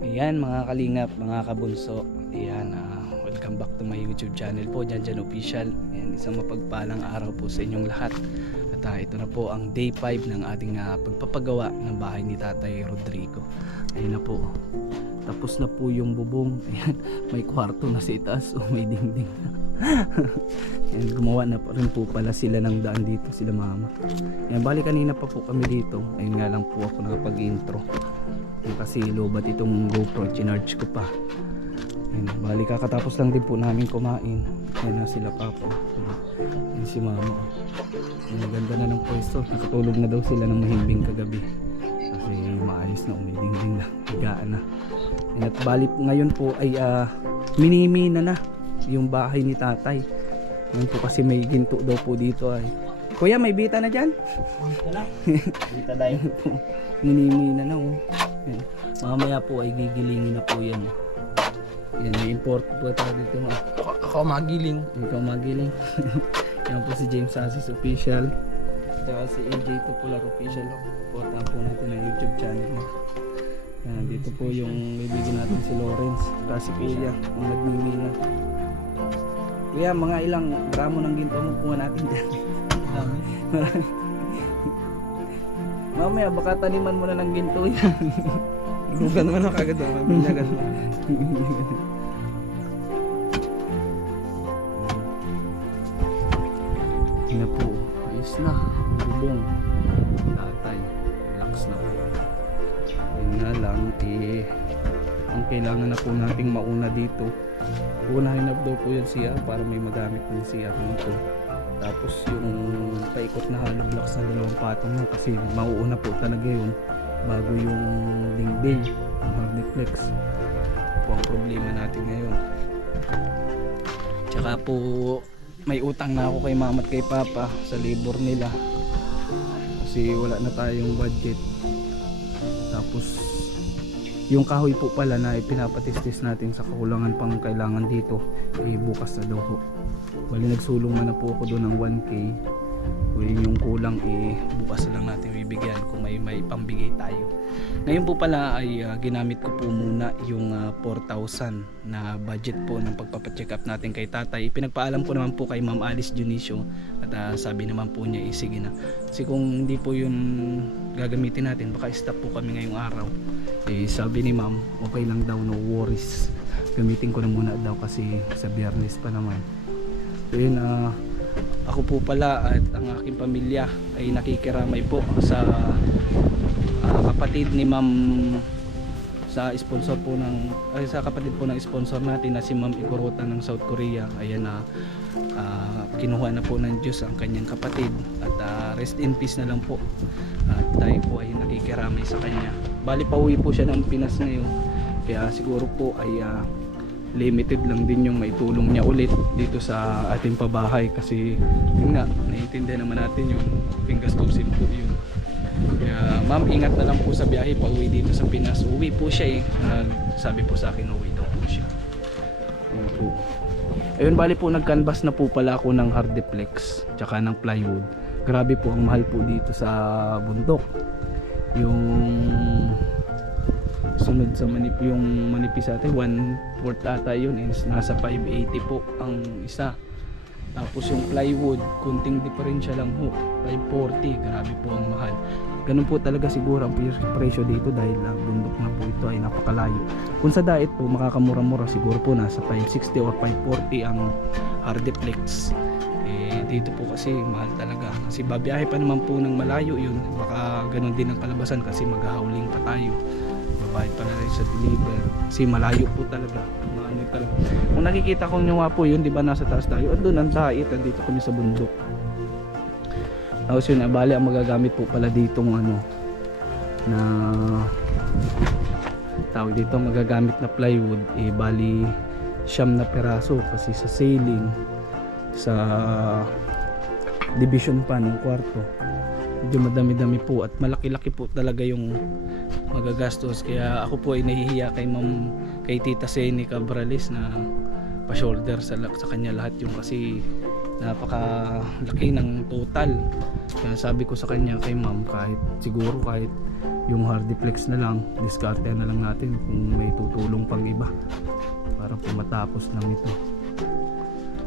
Ayan mga kalingap, mga kabunso. Ayan, welcome back to my YouTube channel po, Janjan Official. Ayan, isang mapagpalang araw po sa inyong lahat. At ito na po ang day 5 ng ating pagpapagawa ng bahay ni Tatay Rodrigo. Ayan na po. Tapos na po yung bubong. Ayan, may kwarto na sa itaas. May dingding na. Ayan, gumawa na pa rin po pala sila ng daan dito, sila mama. Ayan, bali kanina pa po kami dito. Ayun nga lang po ako nakapag-intro. Kasi lobat itong GoPro, chinarge ko pa. Ayan, bali kakatapos lang din po namin kumain. Ayan na sila papa. Ayan si mama. Ayan, ganda na ng pwesto. Nakatulog na daw sila ng mahimbing kagabi. Kasi maayos na, umiding-ding na. Higaan na. Ayan, at bali ngayon po ay minimina na yung bahay ni tatay. Ayan po kasi may ginto daw po dito ay. Kuya, may bita na dyan? Bita na. Bita na yun po. Minimina na oh. Ayan. Mamaya po ay gigilingin na po yan. Yan, may import po tayo dito. Ako magiling. Ikaw magiling. Yan po si James Asis Official. At si AJ Tupular Official. Supportan po natin ang YouTube channel mo. Yan, dito po yung bibigyan natin si Lawrence. Kasi Kuya, ang nagmimina. Kuya, mga ilang gramo ng ginto mo kuha natin dyan. Mamaya baka taniman mo na ng ginto yan. Lugan mo na kagad ako. Binyagan mo. Yan na po. Ayos na. Bubong. Tatay. Relax na po. Yun nga lang. Ang kailangan na po nating mauna dito. Unahin na daw po yung CR para may magamit ng CR nito. Tapos yung paikot na hollow blocks na dalawang patong mo kasi mauuna po talaga yun bago yung dingding, yung hardiplex. Po ang problema natin ngayon. Tsaka po may utang na ako kay mama at kay papa sa labor nila kasi wala na tayong budget. Tapos yung kahoy po pala na ipinapatistis natin sa kakulangan pang kailangan dito bukas na daw po. Bali nagsulong na po ako doon ng 1K. Kung yung kulang bukas na lang natin bibigyan kung may pambigay tayo. Ngayon po pala ay ginamit ko po muna yung 4,000 na budget po ng pagpapacheck up natin kay tatay. Pinagpaalam ko naman po kay Ma'am Alice Dionisio at sabi naman po niya sige na. Kasi kung hindi po yun gagamitin natin baka stop po kami ngayong araw. Sabi ni Ma'am okay lang daw, no worries. Gamitin ko na muna daw kasi sa Biyernes pa naman. So yun, ako po pala at ang aking pamilya ay nakikiramay po sa kapatid ni Ma'am, sa sponsor po ng sa kapatid po ng sponsor natin na si Ma'am Ikuruta ng South Korea. Ayan na kinuha na po ng Diyos ang kanyang kapatid at rest in peace na lang po. At tayo po ay nakikiramay sa kanya. Bali pauwi po siya ng Pinas ngayon. Kaya siguro po ay limited lang din yung maitulong niya ulit dito sa ating pabahay kasi yun nga, naiintindihan naman natin yung gastusin po yun. Kaya ma'am, ingat na lang po sa biyahe pauwi dito sa Pinas. Uwi po siya sabi po sa akin uwi daw po siya. Ayun po. Ayun, bali po nag-canvas na po pala ako ng hardiplex tsaka ng plywood. Grabe po ang mahal po dito sa bundok. Yung sunod sa yung manipis natin 1/4 ata yun is nasa 580 po ang isa. Tapos yung plywood kunting diferensya lang ho, 540. Grabe po ang mahal. Ganun po talaga siguro ang presyo dito dahil bundok na po ito ay napakalayo. Kung sa diet po makakamura-mura siguro po nasa 560 or 540 ang hardiplex. Dito po kasi mahal talaga kasi babiyahe pa naman po ng malayo yun, baka ganun din ang kalabasan kasi maghahauling pa tayo, babayad pa na rin sa deliver kasi malayo po talaga. Ano talaga, kung nakikita ko nyo nga po yun, di ba nasa taas tayo at doon ang dait, dito kami sa bundok. Tapos yun, bali ang magagamit po pala ditong na tawag dito magagamit na plywood bali siyam na peraso kasi sa ceiling, sa division pa ng kwarto medyo madami-dami po at malaki-laki po talaga yung magagastos. Kaya ako po ay nahihiya kay Tita Seni Cabrales na pa-shoulder sa kanya lahat yung kasi napakalaki ng total. Kaya sabi ko sa kanya kay ma'am kahit siguro kahit yung hardiplex na lang, diskarte na lang natin kung may tutulong pang iba para po matapos lang ito.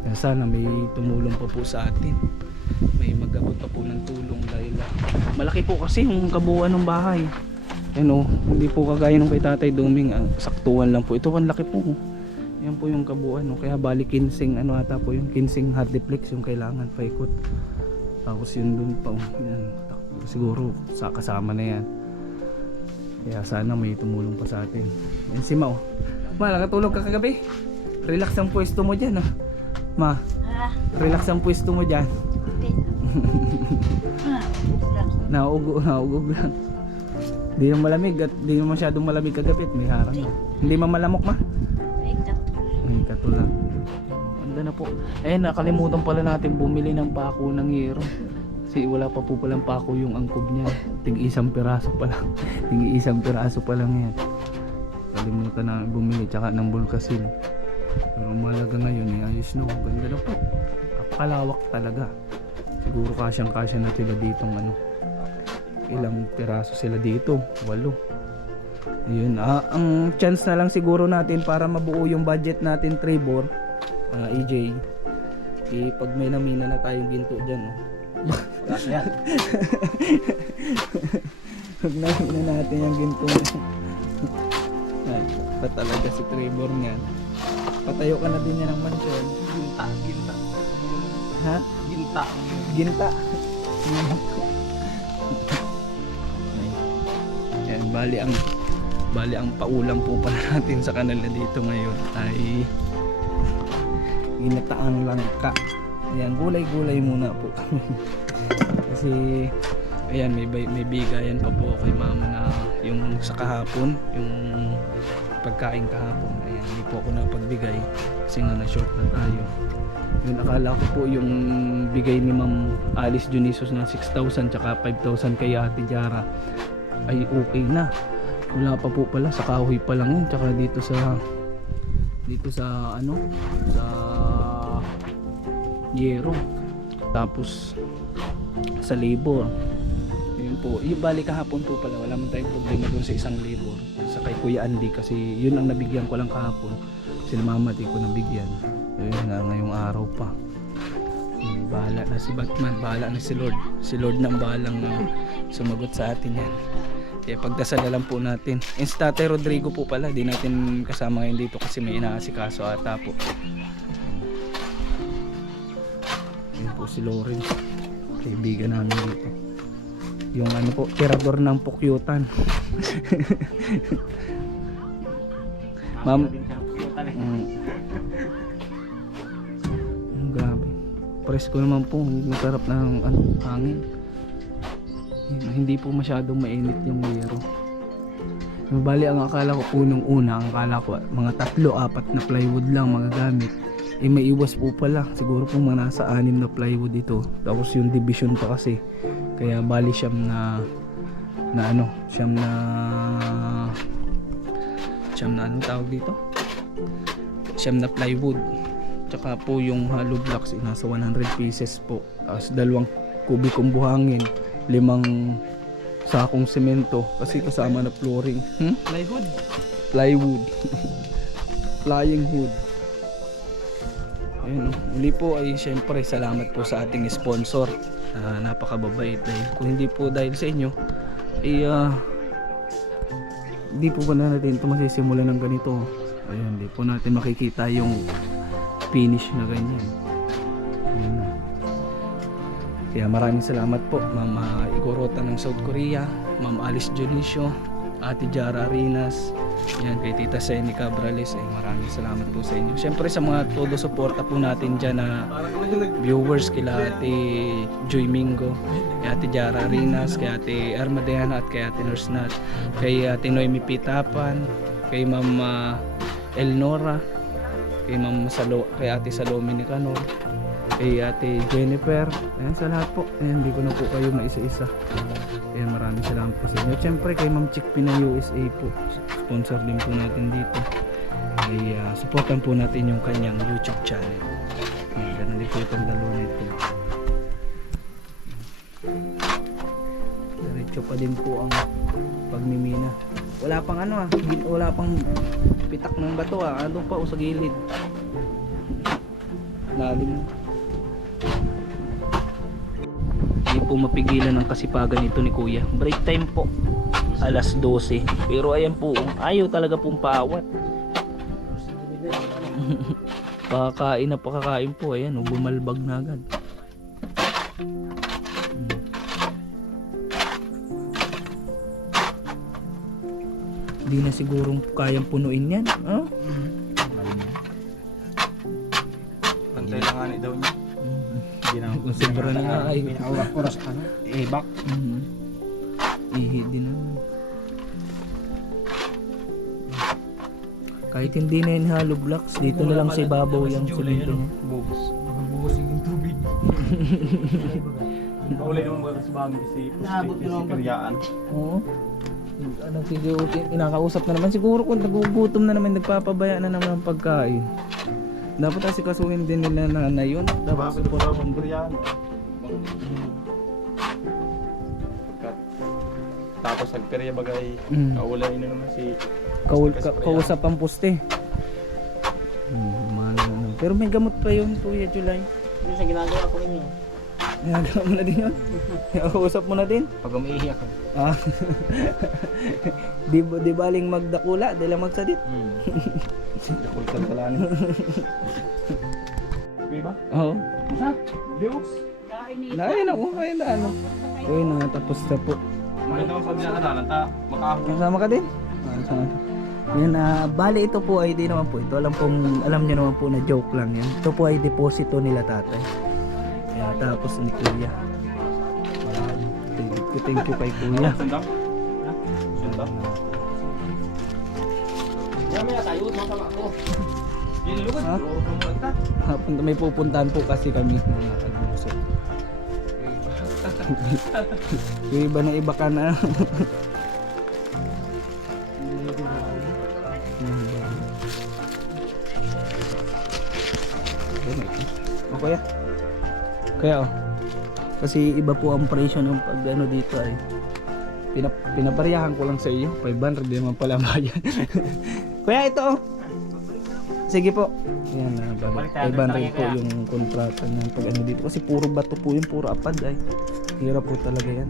Kaya sana may tumulong pa po sa atin, may mag-abot pa po ng tulong dahil malaki po kasi yung kabuuan ng bahay. Yan hindi po kagaya ng kay Tatay Duming, saktuhan lang po. Ito ang laki po. Yan po yung kabuuan, kaya bali 15 ata po yung 15 hardiplex yung kailangan paikot. Tapos yun dun pa, yan, siguro kasama na yan. Kaya sana may tumulong pa sa atin. Yan si Ma. Ma, nakatulog ka kagabi? Relax ang pwesto mo dyan Ma, relax ang pwesto mo dyan. Naugog lang. Di na malamig at di na masyadong malamig kagabi at may harang. Hindi mamalamok Ma? May katulang. Ganda na po. Nakalimutan pala natin bumili ng pako ng hero. Kasi wala pa po palang pako yung angkob niya. Tig-isang piraso pa lang. Tig-isang piraso pa lang yan. Kalimutan na bumili tsaka ng bulkasil. Pero malaga ngayon ayos na. Ganda na po. Napakalawak talaga. Siguro kasyang-kasya na sila ditong ilang piraso sila dito. 8. Yun. Ang chance na lang siguro natin para mabuo yung budget natin, Trevor, EJ, pag may namina na tayong ginto dyan. Pag namina natin yung ginto. Ay, pa talaga si Trevor niyan. Patayo ka na din yan ng mansyon. Ginta. Ha? Ginta. Yan, bali ang paulam po pala natin sa kanila dito ngayon ay ginataang langka. Ayan, gulay-gulay muna po kami. Kasi ayan, may bigayan pa po kay Mama na yung sa kahapon, yung pagkain kahapon. Ayan, hindi po ako napagbigay kasi nga na-short na tayo. Yun, akala ko po yung bigay ni Ma'am Alice Dionysos na 6,000 tsaka 5,000 kay Ate Jara ay okay na. Wala pa po pala, sa kahoy pa lang yun. Tsaka dito sa sa yero. Tapos sa labor. Yun po. Yung bali kahapon po pala, wala man tayong problema doon sa isang labor. Sa kay Kuya Andy kasi yun ang nabigyan ko lang kahapon. Sila Mama di ko nabigyan. Yun nga ngayong araw pa. Bahala na si Batman, bahala na si Lord. Si Lord nang bahalang sumagot sa atin yan. Kaya pagdasal na lang po natin. And si Tatay Rodrigo po pala, di natin kasama ngayon dito kasi may inaasikaso ata po. Yun po si Lawrence, kaibigan namin dito. Yung po, tirador ng pukyutan. Ma'am, grabe. Presko naman po, masarap ng hangin. Hindi po masyadong mainit yung yero. Bali ang akala ko punong una, ang akala ko mga 3-4 na plywood lang magagamit. May iwas po pala, siguro po mga nasa 6 na plywood ito. Tapos yung division pa kasi, kaya bali siyam na anong tawag dito? Siyam na plywood. Tsaka po yung hollow blocks nasa 100 pieces po. Tapos 2 kubikong buhangin, 5 sakong semento kasi kasama na flooring. Plywood. Flying hood. Ayun, muli po ay syempre salamat po sa ating sponsor. Napakababait dahil kung hindi po dahil sa inyo ay hindi po ba natin ito masisimula ng ganito. Ayun, hindi po natin makikita yung finish na ganyan. Ayun na. Kaya maraming salamat po Ma'am Igorota ng South Korea, Ma'am Alice Dionisio, Ate Jara Arinas, yan, kay Tita Seni Cabrales, maraming salamat po sa inyo. Siyempre sa mga todo suporta po natin dyan na viewers, kila Ate Joy Mingo, kay Ate Jara Arinas, kay Ate Armadeana at kay Ate Nurse Nat, kay Ate Noemi Pitapan, kay Ma'am Elnora, kay Ate Salome Nicanor, kay Ate Jennifer. Ayan, sa lahat po. Ayan, hindi ko na po kayo maisa-isa. Ayan, maraming salamat po sa inyo. Siyempre kay Ma'am Chick Pina USA po, sponsor din po natin dito. Ay supportan po natin yung kanyang YouTube channel. Ayan, ganun din po itong dalawa nito. Diretso pa din po ang pagmimina. Wala pang ano wala pang pitak ng bato andun pa sa gilid. Lalim. Hindi po mapigilan ang kasipagan nito ni Kuya. Break time po. Alas 12. Pero ayan po, ayaw talaga pong paawat. Pakakain po. Ayan, bumalbag na agad. Hindi na sigurong kayang punuin yan. Oh? Pantay lang nga daw niya. Sobra na nga ay. Oras ano? Bak. Ihi din naman. Kahit hindi na yun hollow blocks, dito na lang si babaw yung simento niya. Bubos. Bubos yung tubig. Uli naman mga kasabami si Piryaan. Oo. Anong siguro, inakausap na naman siguro kung nagugutom na naman, nagpapabaya na naman ang pagkain. Dapat kasi kasuhin din nila na yun. Dapat po na ang Piryaan. Tapos nagperya bagay, kaulay na naman si kausap ang puste. Mahal na. Pero may gamot pa yun, Kuya July. Yung sa ginagawa ko inyo. Nagawa mo na din yun? Kausap mo na din? Pag umiihi ako. Ah. di baling magdakula, di lang magsadit. Dakul ka talaga. Diba? Oo. Liux. Ayun na, ayun na ano. Ayun na, tapos na po. Maganda ko sabi niya kanalan, makahapon. Kasama ka din? Yan, bali ito po ay di naman po ito. Alam niyo naman po na joke lang yan. Ito po ay deposito nila tatay. Kaya tapos ni Kuya. Thank you kay Kuya. Sundang? Sundang? Dami na tayo, masama ako. Lugod. Ha? May pupuntahan po kasi kami mga kagusok. Yung iba na iba ka na. O kuya? Kaya kasi iba po ang presyo ng pag ano dito ay pinapariyahan ko lang sa iyo. 500 din naman pala bayan. Kuya ito oh. Sige po. Yan na, 500 po yung kontrata ng pag ano dito kasi puro bato po yun, puro apad ay. Hirap po talaga yan.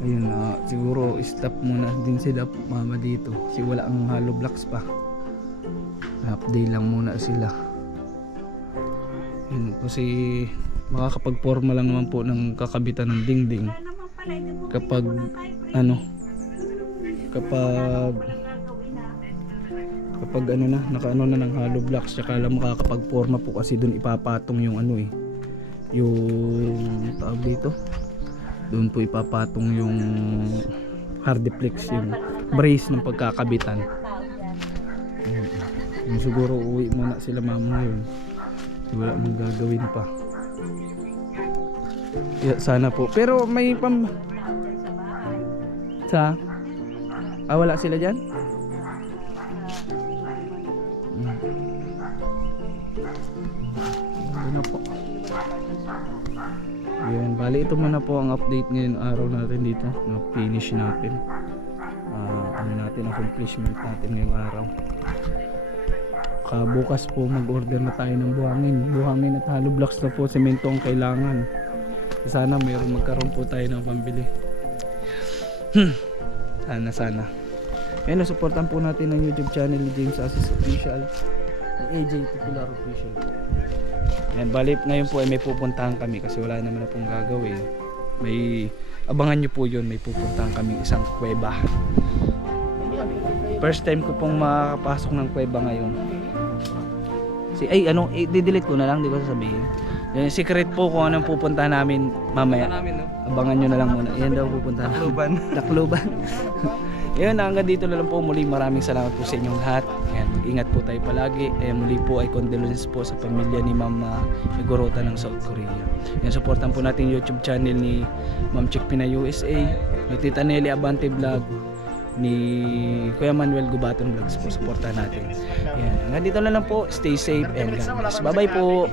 Ayun na, siguro stop muna din sila mama dito kasi wala ang hollow blocks pa. Half day lang muna sila. Yun, kasi makakapag-forma lang naman po ng kakabitan ng dingding kapag ano kapag ano na nakaano na ng hollow blocks tsaka lang makakapag-forma po kasi doon ipapatong yung ano yung tawag dito doon po ipapatong yung hardiplex yung brace ng pagkakabitan. Yung siguro uwi muna sila mama ngayon. Wala mong gagawin pa. Sana po. Pero may wala sila dyan? Ito na po. Yan. Bali ito muna po ang update ngayon araw natin dito. Na-finish natin. Ano natin, accomplishment natin ngayong araw. Bukas po mag-order na tayo ng buhangin at hollow blocks na po, semento ang kailangan. Sana magkaroon po tayo ng pambili. Sana. Ayun, supportan po natin ang YouTube channel ni James Asis Official, ni AJ Popular Official po. Ayan, bali ngayon po ay may pupuntahan kami kasi wala naman na pong gagawin. May abangan nyo po yun, may pupuntahan kami isang kuweba. First time ko pong makakapasok ng kuweba ngayon. I-delete ko na lang, di ko sasabihin. Yung secret po kung anong pupuntahan namin mamaya. Abangan nyo na lang muna. Yan daw pupuntahan namin. Tacloban. Yun, hanggang dito na lang po. Muli maraming salamat po sa inyong lahat. Ayan, mag-ingat po tayo palagi. Muli po ay condolences po sa pamilya ni Ma'am Igorota ng South Korea. Yan, supportan po natin yung YouTube channel ni Ma'am Chick Pinay USA, ni Tita Nelly Abante Vlog, ni Kuya Manuel Gubaton Vlogs po. Supportan natin. Yan, hanggang dito na lang po. Stay safe and God bless. Bye bye po.